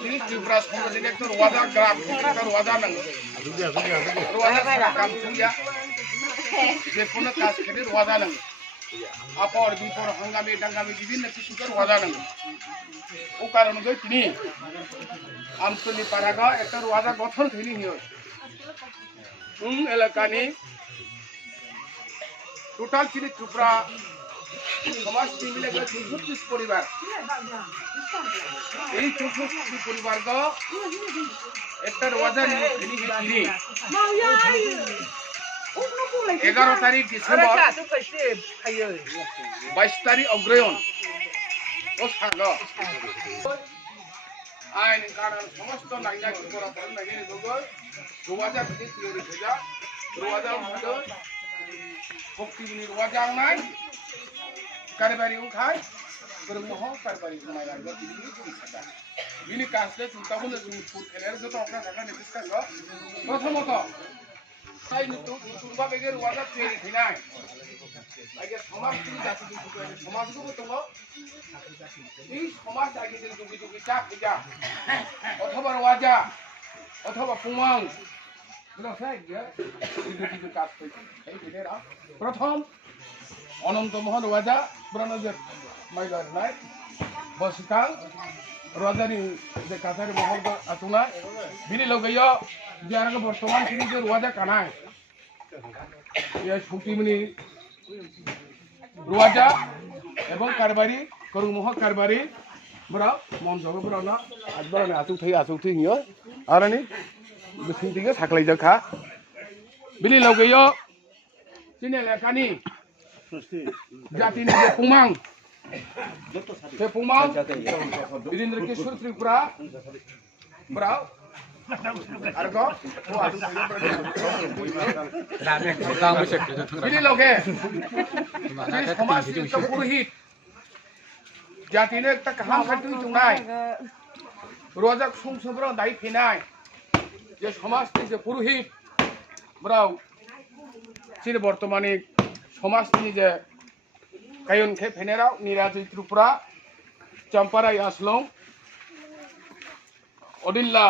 Ini dibras mengenai itu wadah gerak, itu wadah nang. Wadah kamu punya. Jepun kas kiri wadah nang. Apa orang bipor hangami dangami বিভিন্ন কিছু করে wadah nang. ও কারণ গই তিনি আমতলি পারাগা একটা wadah গঠন তিনি হিও। এলাকানি টোটাল চিনি চুপড়া সমাজ মিলে 34 পরিবার এই 34 পরিবার গো একটা ওয়াদা নিয়ে 11 তারিখ ডিসেম্বর 22 তারিখ অগ্রহায়ণ ও সাগ আইন কারণ সমস্ত নাইনা করা পড়ন নাকি গো রোজা থেকে তৈরি হয়ে যা রোজা মধ্যে ভক্তিগুলি রোজা নাই কারবারি উঠাই গরমহ কারবারি ঘুমাই লাগবে ini কাজে চিন্তা বলে ফুড খেলার যত আপনারা থাকা নির্দিষ্ট প্রথমত তাই তুলবা বেগের ওয়াদা তৈরি ঠিনাই আগে সমাজ থেকে জাতি সমাজগুলো তো এই সমাজ আগে যে দুগি দুগি চা খেজা অথবা ওয়াজা অথবা পুমাং এগুলো সব কিছু কাজ করছে এই দিনেরা প্রথম অনন্ত মোহন ওয়াজা ব্রণজের মাইলার নাই বসিকাং রজানি যে কাছারি মহল আতুনা বিনি লগইয় যারা বর্তমান সিরিজের ওয়াজা কানায় এই সুতিমনি রোয়াজা এবং কারবারি করুমহ কারবারি বড় মন জগ বড় না আজবার না আতু থই নিয় আরানি বিসিনতিকে সাকলাই জাখা বিনি লগইয় চিনে লেখানি জাতিনি যে পুমাং সে পুমাং বীরেন্দ্র কিশোর ত্রিপুরা ব্রাও আর গো ও আদু বিনি লগে সমাজ তো পুরোহিত জাতিনে একটা কাহাম খাটুই জুনাই রোজাক সংসব্র দাই ফিনাই যে সমাজ যে পুরোহিত ব্রাও চির বর্তমানে সমাজ যে কায়ন খে ফেনেরাও নিরাজই ত্রিপুরা চম্পারাই আসলং অডিল্লা